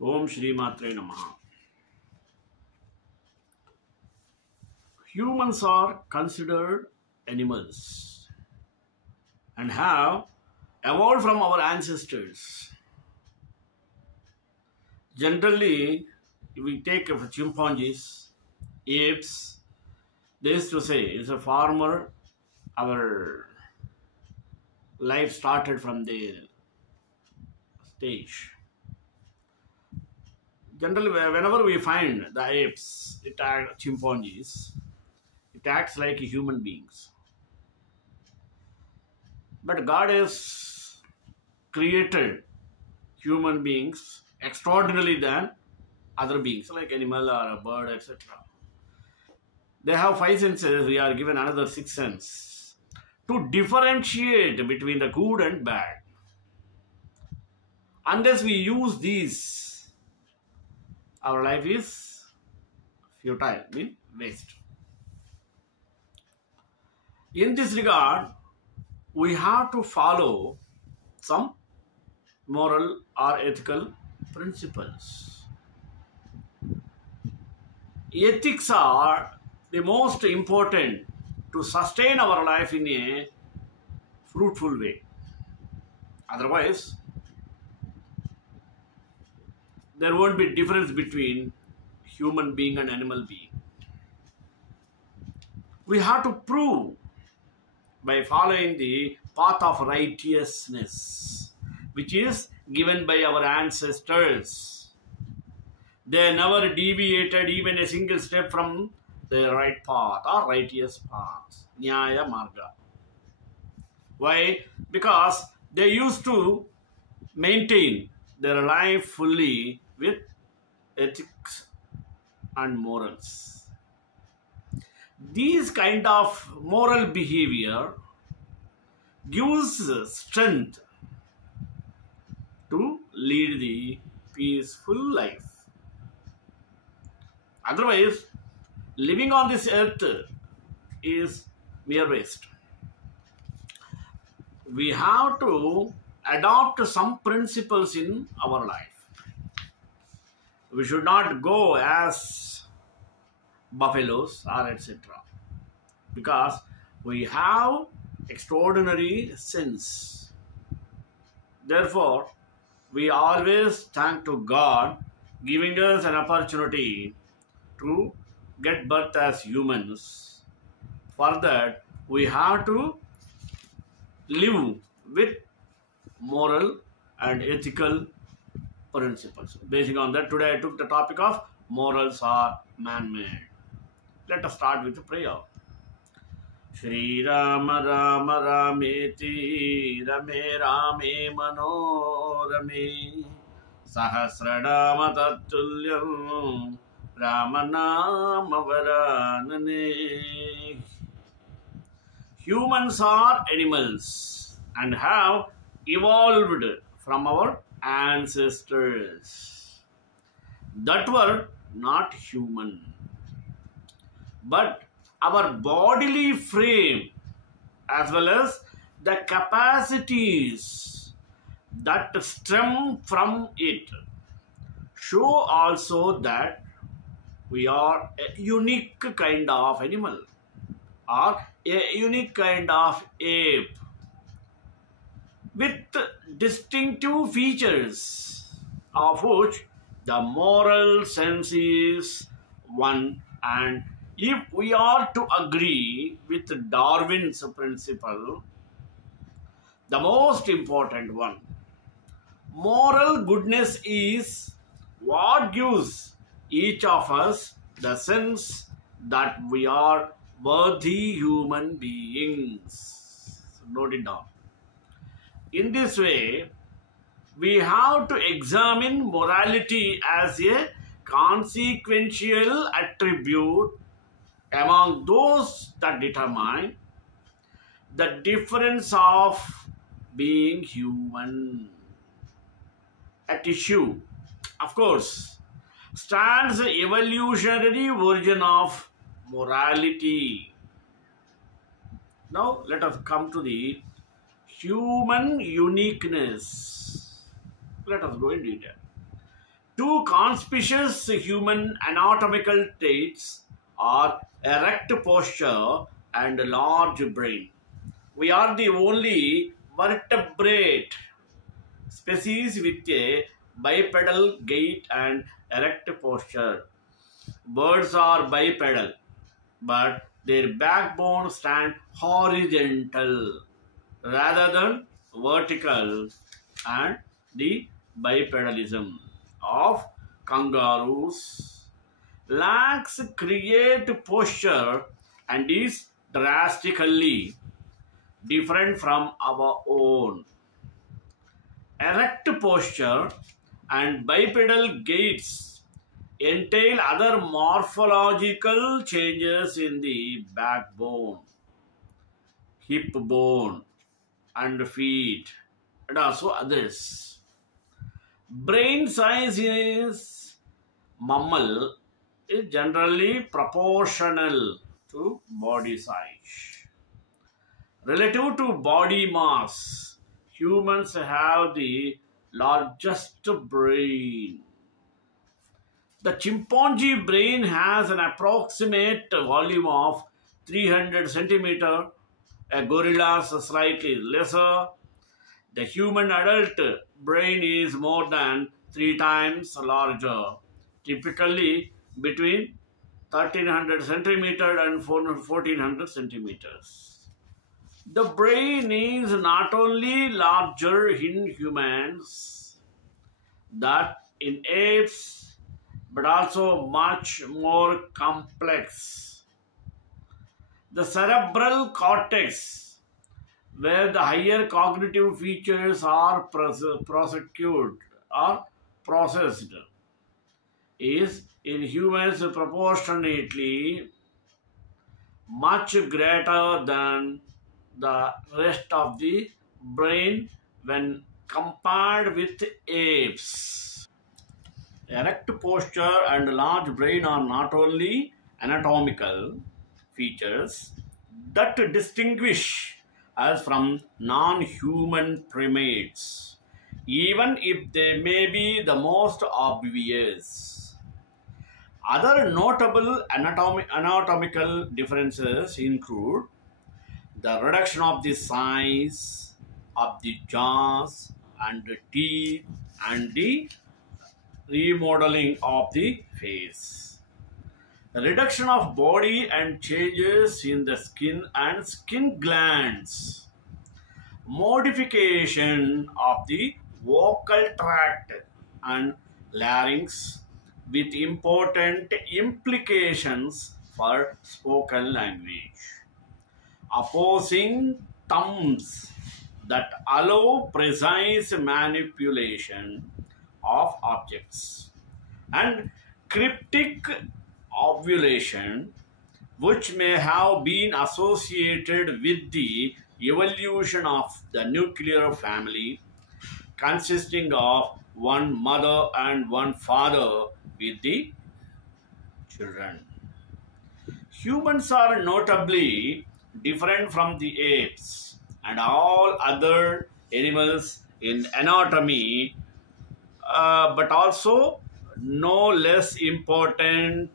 Om Shri Matre Namaha. Humans are considered animals and have evolved from our ancestors. Generally, if we take chimpanzees, apes, they used to say, it's a farmer, our life started from the stage. Generally, whenever we find the apes, chimpanzees, it acts like human beings. But God has created human beings extraordinarily than other beings, like animal or a bird, etc. They have five senses. We are given another sixth sense to differentiate between the good and bad. Unless we use these, our life is futile, means waste. In this regard, we have to follow some moral or ethical principles. Ethics are the most important to sustain our life in a fruitful way. Otherwise, there won't be difference between human being and animal being. We have to prove by following the path of righteousness, which is given by our ancestors. They never deviated even a single step from the right path or righteous path, Nyaya Marga. Why? Because they used to maintain their life fully with ethics and morals. These kind of moral behavior gives strength to lead the peaceful life. Otherwise, living on this earth is mere waste. We have to adopt some principles in our life. We should not go as buffaloes or etc. because we have extraordinary sins. Therefore, we always thank to God giving us an opportunity to get birth as humans. For that, we have to live with moral and ethical principles. Based on that, today I took the topic of morals are man-made. Let us start with the prayer. Shri Rama Rama Rameti Rame Rame Manorame Sahasranama Tattulyam Ramanama Varanane. Humans are animals and have evolved from our ancestors that were not human. But our bodily frame as well as the capacities that stem from it show also that we are a unique kind of animal or a unique kind of ape with distinctive features, of which the moral sense is one. And if we are to agree with Darwin's principle, the most important one, moral goodness is what gives each of us the sense that we are worthy human beings. So note it down. In this way, we have to examine morality as a consequential attribute among those that determine the difference of being human. At issue, of course, stands the evolutionary version of morality. Now, let us come to the human uniqueness. Let us go in detail. Two conspicuous human anatomical traits are erect posture and large brain. We are the only vertebrate species with a bipedal gait and erect posture. Birds are bipedal, but their backbone stands horizontal rather than vertical, and the bipedalism of kangaroos lacks create posture and is drastically different from our own. Erect posture and bipedal gaits entail other morphological changes in the backbone, hip bone, and feet, and also others. Brain size is mammal is generally proportional to body size. Relative to body mass, humans have the largest brain. The chimpanzee brain has an approximate volume of 300 centimeter, a gorilla's slightly lesser. The human adult brain is more than 3 times larger, typically between 1300 centimeter and 1400 centimeters. The brain is not only larger in humans than in apes, but also much more complex. The cerebral cortex, where the higher cognitive features are processed, is in humans proportionately much greater than the rest of the brain when compared with apes. Erect posture and large brain are not only anatomical features that distinguish us from non-human primates, even if they may be the most obvious. Other notable anatomical differences include the reduction of the size of the jaws and the teeth and the remodeling of the face, reduction of body and changes in the skin and skin glands, modification of the vocal tract and larynx with important implications for spoken language, opposing thumbs that allow precise manipulation of objects, and cryptic ovulation, which may have been associated with the evolution of the nuclear family consisting of one mother and one father with the children. Humans are notably different from the apes and all other animals in anatomy, but also no less importantly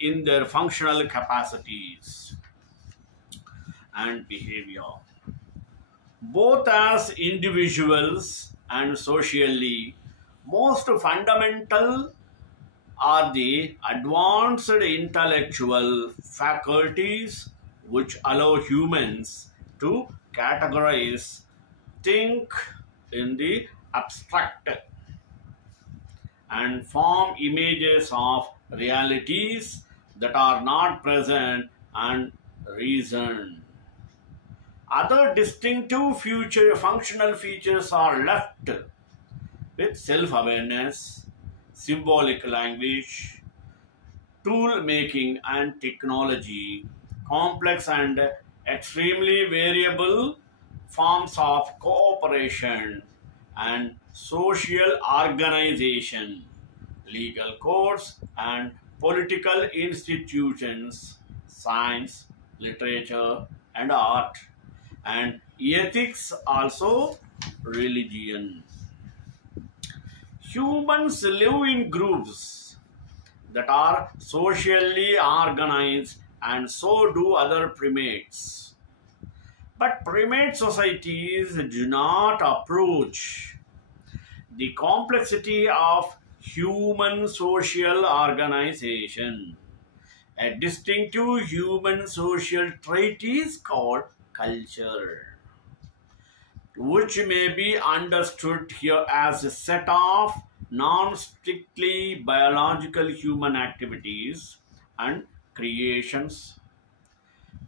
in their functional capacities and behavior. Both as individuals and socially, most fundamental are the advanced intellectual faculties which allow humans to categorize, think in the abstract, and form images of realities that are not present and reason. Other distinctive functional features are left with self-awareness, symbolic language, tool making and technology, complex and extremely variable forms of cooperation and social organization, legal codes and political institutions, science, literature and art, and ethics, also religion. Humans live in groups that are socially organized, and so do other primates. But primate societies do not approach the complexity of human social organization. A distinctive human social trait is called culture, which may be understood here as a set of non-strictly biological human activities and creations.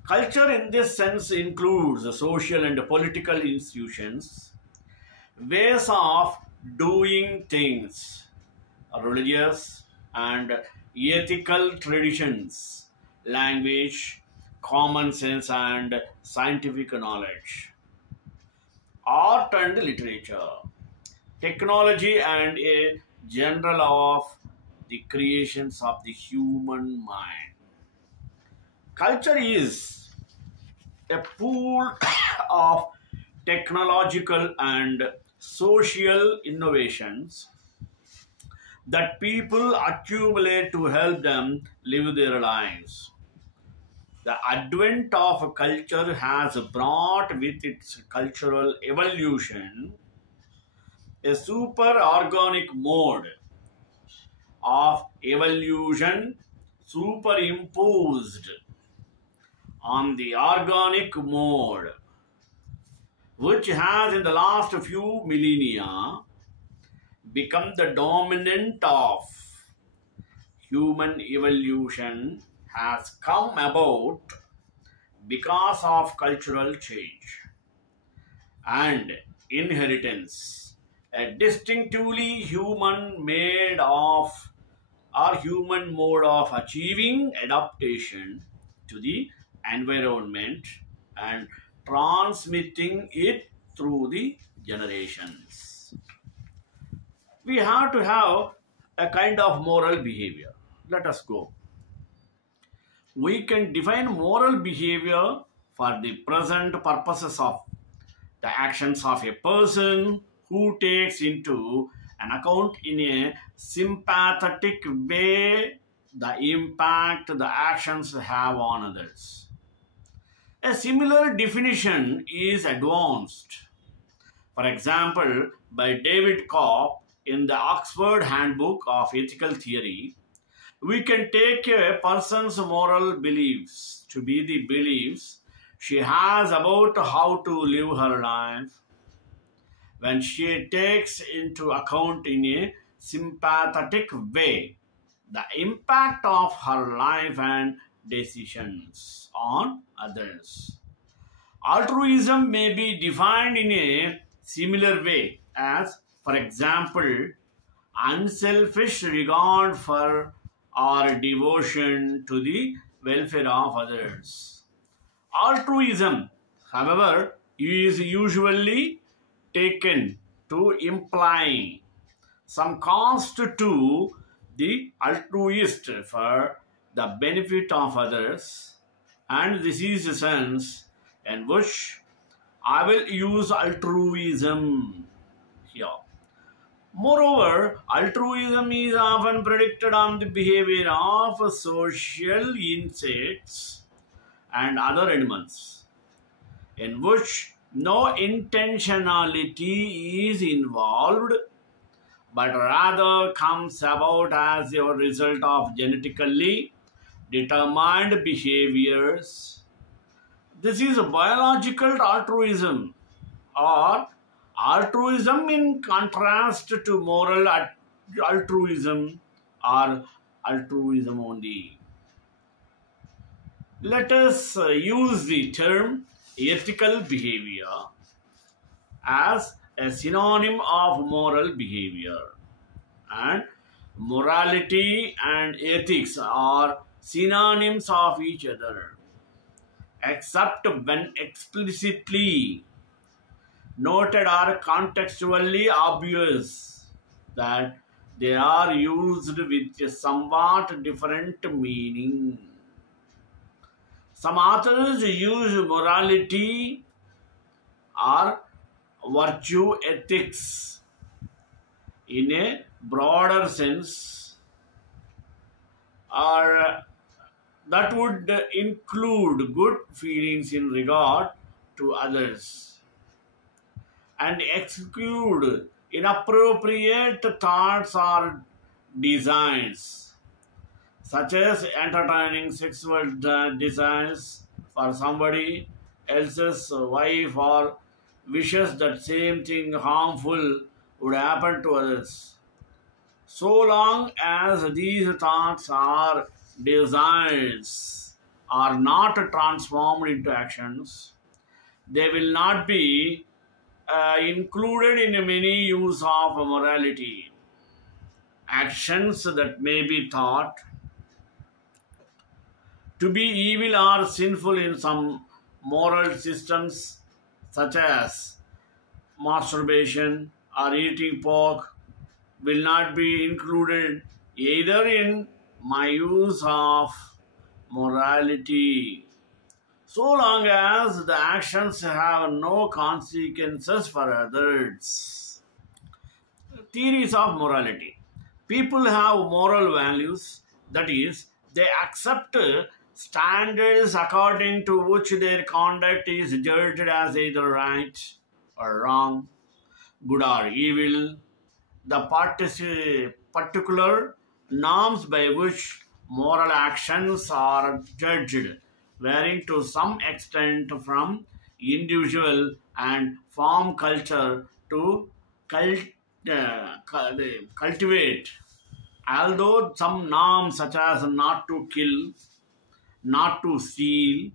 Culture in this sense includes the social and political institutions, ways of doing things, religious and ethical traditions, language, common sense and scientific knowledge, art and literature, technology and a general of the creations of the human mind. Culture is a pool of technological and social innovations that people accumulate to help them live their lives. The advent of culture has brought with its cultural evolution a super organic mode of evolution superimposed on the organic mode, which has in the last few millennia become the dominant of human evolution, has come about because of cultural change and inheritance, a distinctively human made of or human mode of achieving adaptation to the environment and transmitting it through the generations. We have to have a kind of moral behavior. Let us go. We can define moral behavior for the present purposes of the actions of a person who takes into an account in a sympathetic way the impact the actions have on others. A similar definition is advanced, for example, by David Cobb in the Oxford Handbook of Ethical Theory. We can take a person's moral beliefs to be the beliefs she has about how to live her life when she takes into account in a sympathetic way the impact of her life and decisions on others. Altruism may be defined in a similar way as, for example, unselfish regard for or devotion to the welfare of others. Altruism, however, is usually taken to imply some cost to the altruist for the benefit of others, and this is the sense in which I will use altruism here. Moreover, altruism is often predicted on the behavior of social insects and other animals, in which no intentionality is involved, but rather comes about as a result of genetically determined behaviors. This is biological altruism, or altruism in contrast to moral altruism, or altruism only. Let us use the term ethical behavior as a synonym of moral behavior, and morality and ethics are synonyms of each other, except when explicitly noted or contextually obvious that they are used with a somewhat different meaning. Some authors use morality or virtue ethics in a broader sense, or that would include good feelings in regard to others and exclude inappropriate thoughts or designs, such as entertaining sexual desires for somebody else's wife or wishes that same thing harmful would happen to others. So long as these thoughts or desires are not transformed into actions, they will not be included in many use of morality. Actions that may be thought to be evil or sinful in some moral systems, such as masturbation or eating pork, will not be included either in my use of morality, so long as the actions have no consequences for others. Theories of morality. People have moral values, that is, they accept standards according to which their conduct is judged as either right or wrong, good or evil. The particular norms by which moral actions are judged, varying to some extent from individual and form culture to cultivate. Although some norms such as not to kill, not to steal,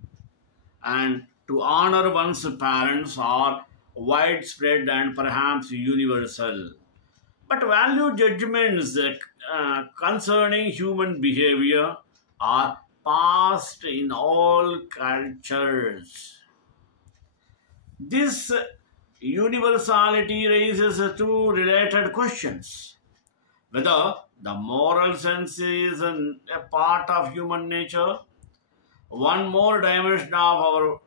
and to honor one's parents are widespread and perhaps universal. But value judgments concerning human behavior are passed in all cultures. This universality raises two related questions: whether the moral sense is a part of human nature, one more dimension of our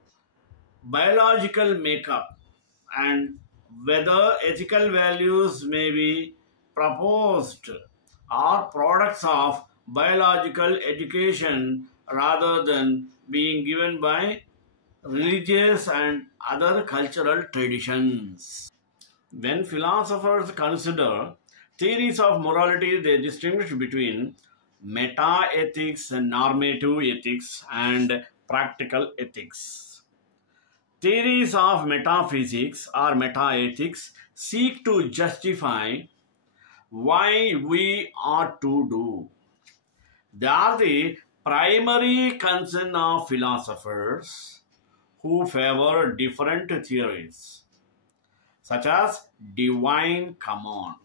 biological makeup, and whether ethical values may be proposed or products of biological education rather than being given by religious and other cultural traditions. When philosophers consider theories of morality, they distinguish between meta-ethics and normative ethics and practical ethics. Theories of metaphysics or metaethics seek to justify why we ought to do. They are the primary concern of philosophers who favor different theories, such as divine command.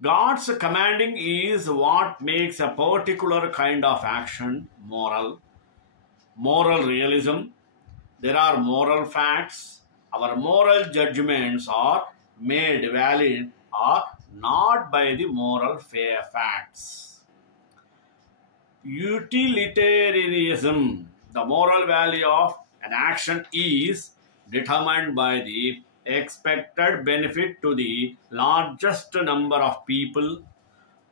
God's commanding is what makes a particular kind of action moral. Moral realism. There are moral facts. Our moral judgments are made valid or not by the moral facts. Utilitarianism. The moral value of an action is determined by the expected benefit to the largest number of people.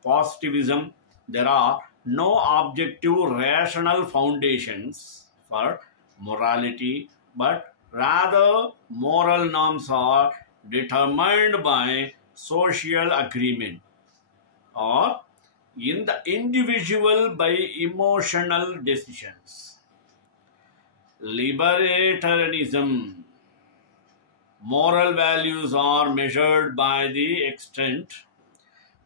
Positivism. There are no objective rational foundations for morality, but rather moral norms are determined by social agreement or in the individual by emotional decisions. Libertarianism. Moral values are measured by the extent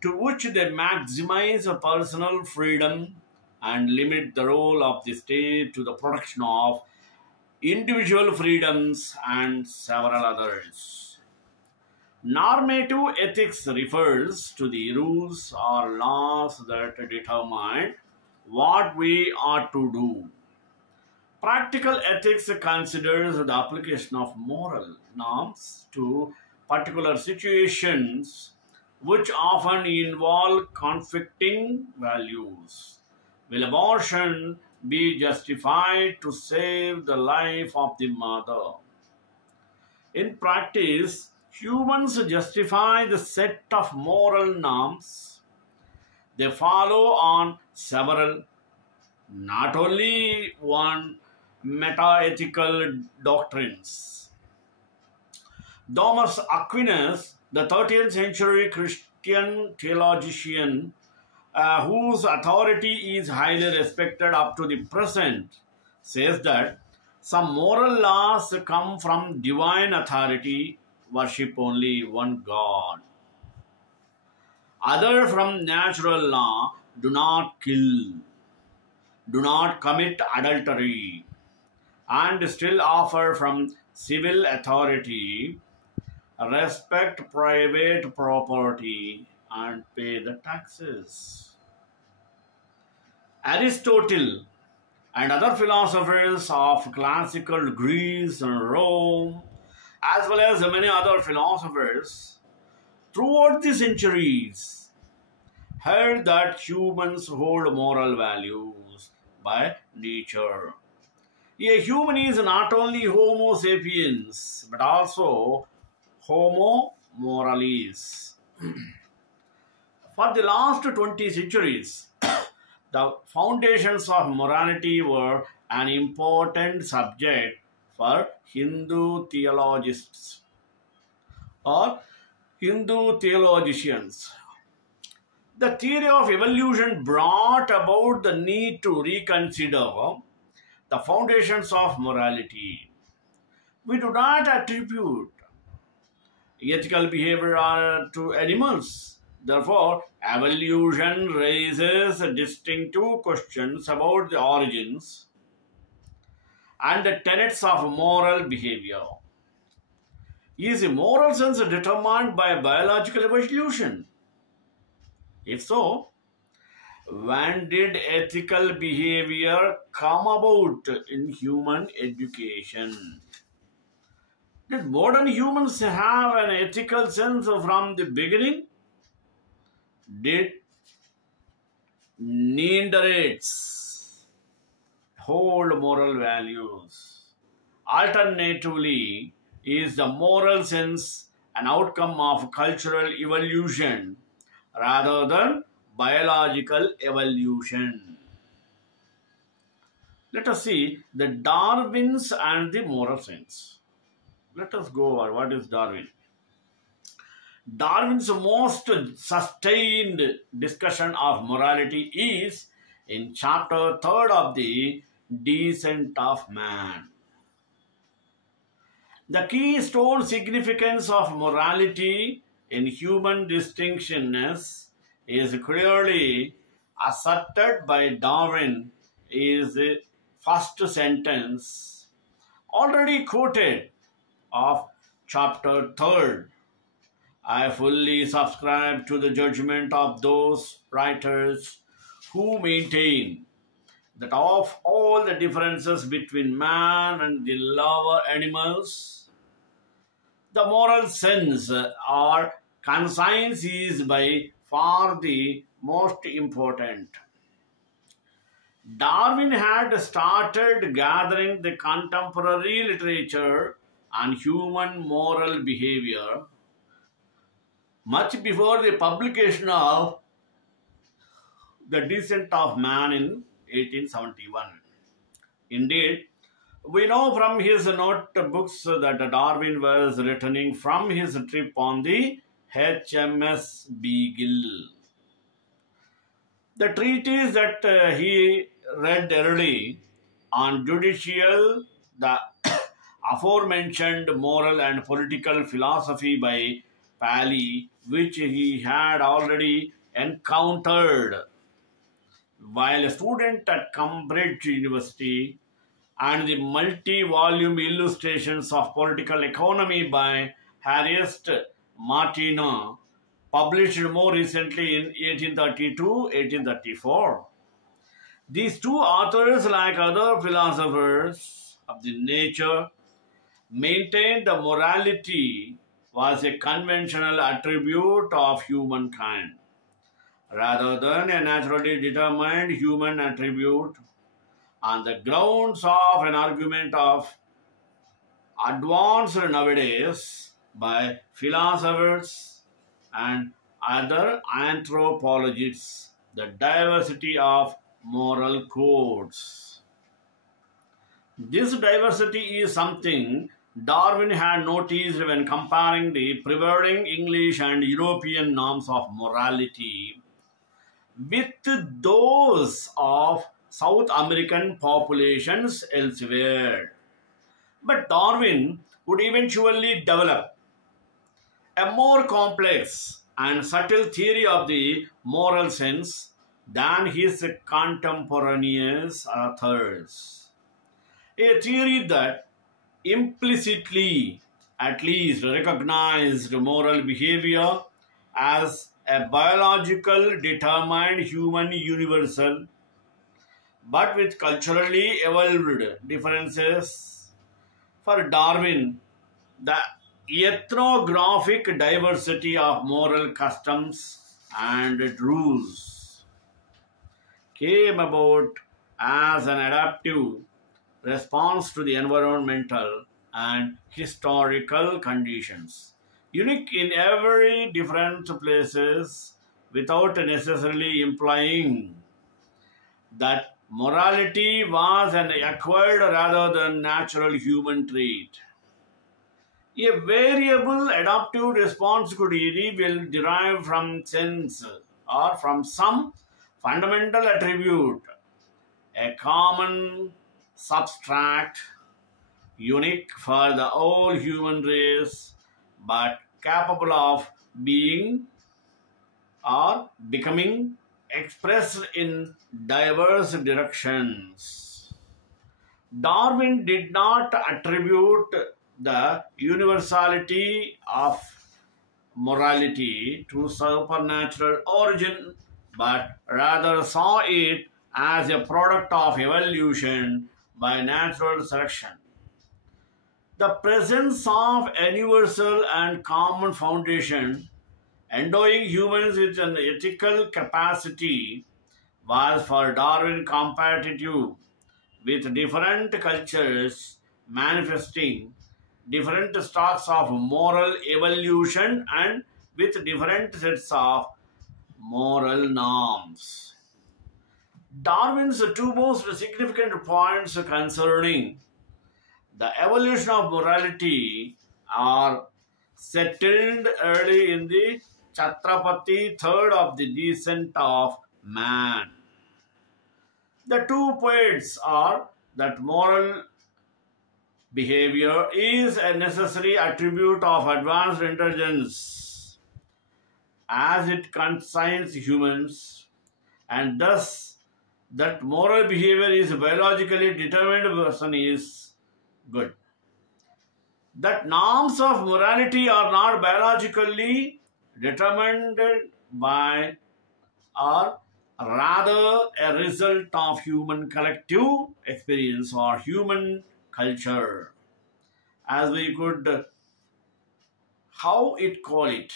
to which they maximize personal freedom and limit the role of the state to the protection of individual freedoms and several others. Normative ethics refers to the rules or laws that determine what we ought to do. Practical ethics considers the application of moral norms to particular situations which often involve conflicting values. Will abortion be justified to save the life of the mother? In practice, Humans justify the set of moral norms they follow on several, not only one, meta-ethical doctrines. Thomas Aquinas, the 13th century Christian theologian, whose authority is highly respected up to the present, says that some moral laws come from divine authority, worship only one God. Other from natural law, do not kill, do not commit adultery, and still offer from civil authority, respect private property, and pay the taxes. Aristotle and other philosophers of classical Greece and Rome, as well as many other philosophers throughout the centuries, held that humans hold moral values by nature. A human is not only Homo sapiens, but also Homo moralis. For the last 20 centuries, the foundations of morality were an important subject for Hindu theologists or Hindu theologians. The theory of evolution brought about the need to reconsider the foundations of morality. We do not attribute ethical behavior to animals. Therefore, evolution raises distinctive questions about the origins and the tenets of moral behavior. Is a moral sense determined by biological evolution? If so, when did ethical behavior come about in human education? Did modern humans have an ethical sense from the beginning? Did Neanderthals hold moral values? Alternatively, is the moral sense an outcome of cultural evolution rather than biological evolution? Let us see the Darwin's and the moral sense. Let us go over what is Darwin. Darwin's most sustained discussion of morality is in chapter 3 of the Descent of Man. The keystone significance of morality in human distinctionness is clearly asserted by Darwin is the first sentence already quoted of chapter 3. I fully subscribe to the judgment of those writers who maintain that of all the differences between man and the lower animals, the moral sense or conscience is by far the most important. Darwin had started gathering the contemporary literature on human moral behavior much before the publication of The Descent of Man in 1871. Indeed, we know from his notebooks that Darwin was returning from his trip on the HMS Beagle. The treatise that he read early on judicial, the aforementioned moral and political philosophy by Paley, which he had already encountered while a student at Cambridge University, and the multi-volume illustrations of political economy by Harriet Martineau, published more recently in 1832-1834. These two authors, like other philosophers of the nature, maintained the morality was a conventional attribute of humankind, rather than a naturally determined human attribute, on the grounds of an argument of advanced nowadays by philosophers and other anthropologists, the diversity of moral codes. This diversity is something Darwin had noticed when comparing the prevailing English and European norms of morality with those of South American populations elsewhere. But Darwin would eventually develop a more complex and subtle theory of the moral sense than his contemporaneous authors. A theory that implicitly at least recognized moral behavior as a biological determined human universal but with culturally evolved differences. For Darwin, the ethnographic diversity of moral customs and rules came about as an adaptive response to the environmental and historical conditions, unique in every different places without necessarily implying that morality was an acquired rather than natural human trait. A variable adaptive response could be derived from sense or from some fundamental attribute, a common substract unique for the whole human race, but capable of being or becoming expressed in diverse directions. Darwin did not attribute the universality of morality to supernatural origin, but rather saw it as a product of evolution by natural selection. The presence of a universal and common foundation endowing humans with an ethical capacity was for Darwin compatible with different cultures manifesting different stocks of moral evolution and with different sets of moral norms. Darwin's two most significant points concerning the evolution of morality are settled early in the Chhatrapati third of the descent of man. The two points are that moral behavior is a necessary attribute of advanced intelligence as it concerns humans, and thus that moral behavior is biologically determined person is good. That norms of morality are not biologically determined by or rather a result of human collective experience or human culture, as we could how it call it.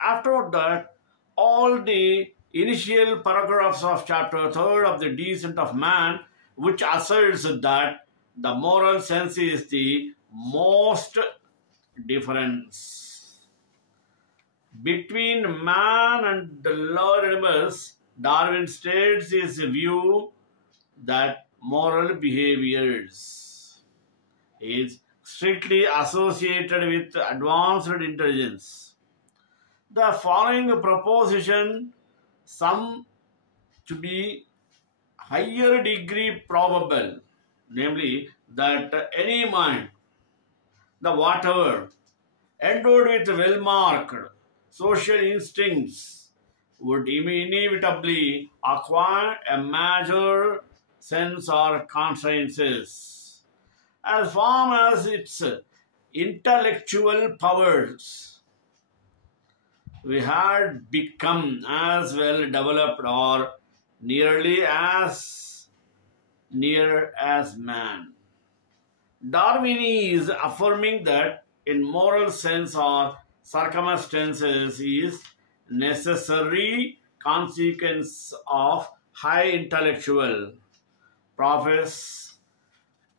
After that, all the initial paragraphs of chapter 3 of the descent of man, which asserts that the moral sense is the most difference between man and the lower animals, Darwin states his view that moral behaviors is strictly associated with advanced intelligence. The following proposition some to be higher degree probable, namely that any mind, the whatever, endowed with well-marked social instincts would inevitably acquire a major sense or consciences as far as its intellectual powers we had become as well developed or nearly as near as man. Darwin is affirming that in moral sense or circumstances is necessary consequence of high intellectual process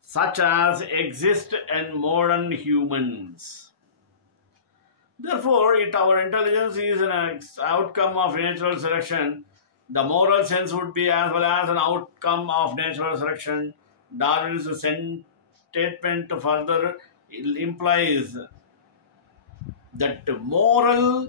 such as exist in modern humans. Therefore, if our intelligence is an outcome of natural selection, the moral sense would be as well as an outcome of natural selection. Darwin's statement further implies that moral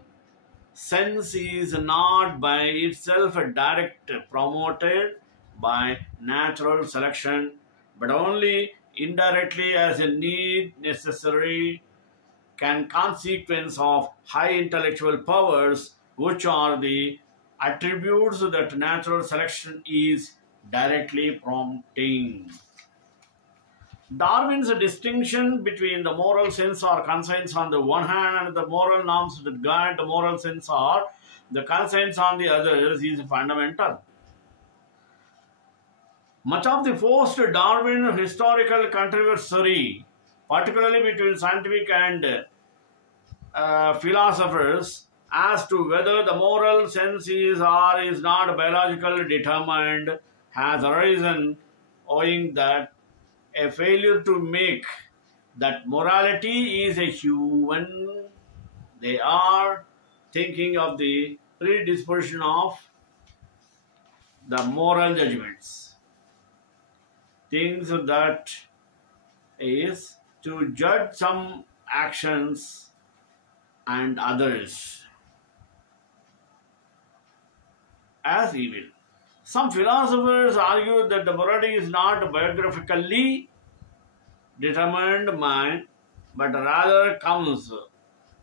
sense is not by itself direct promoted by natural selection, but only indirectly as a need necessary can consequence of high intellectual powers, which are the attributes that natural selection is directly prompting. Darwin's distinction between the moral sense or conscience on the one hand and the moral norms that guide the moral sense or the conscience on the others is fundamental. Much of the post-Darwin historical controversy, particularly between scientific and philosophers, as to whether the moral sense is or is not biologically determined, has arisen owing that a failure to make that morality is a human. They are thinking of the predisposition of the moral judgments. Things that is to judge some actions and others as evil. Some philosophers argue that the morality is not biographically determined mind, but rather comes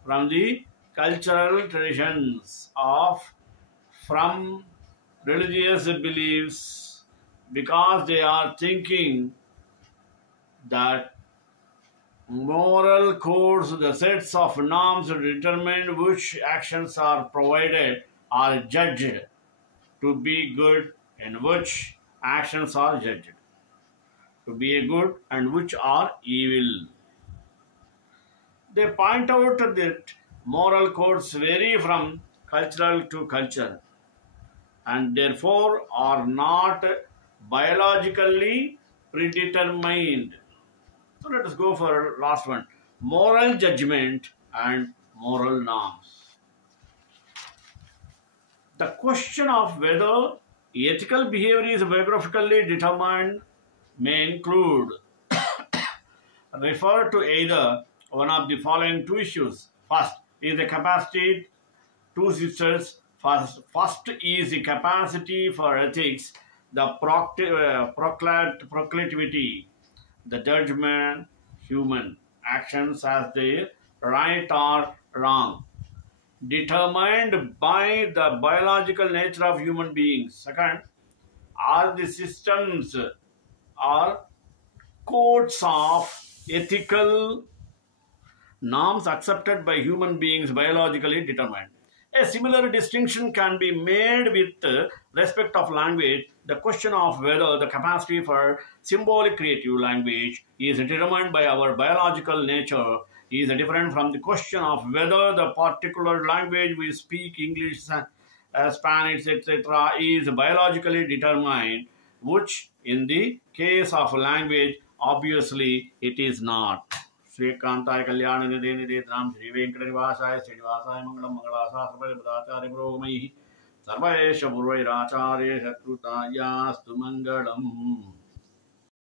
from the cultural traditions from religious beliefs, because they are thinking that moral codes, the sets of norms to determine which actions are provided, are judged to be good and which actions are judged to be a good and which are evil. They point out that moral codes vary from cultural to culture and therefore are not biologically predetermined. So let us go for last one. Moral judgment and moral norms. The question of whether ethical behavior is biographically determined may include refer to either one of the following two issues. First is the capacity, two sisters. First is the capacity for ethics, the proclivity, the judgment, human actions as they right or wrong, determined by the biological nature of human beings. Second, are the systems or codes of ethical norms accepted by human beings biologically determined. A similar distinction can be made with respect of language. The question of whether the capacity for symbolic creative language is determined by our biological nature is different from the question of whether the particular language we speak, English, Spanish, etc., is biologically determined, which in the case of language, obviously it is not. श्रीकांताय Kalyan Nidhe निधेत्राम Shri वेंकटनिवासाय श्रीनिवासाय Mangalam मंगलासा सर्वदाचार्य पुरोगमैः Sarvesh पूर्वैराचार्य सत्कृतायास्तु Mangalam.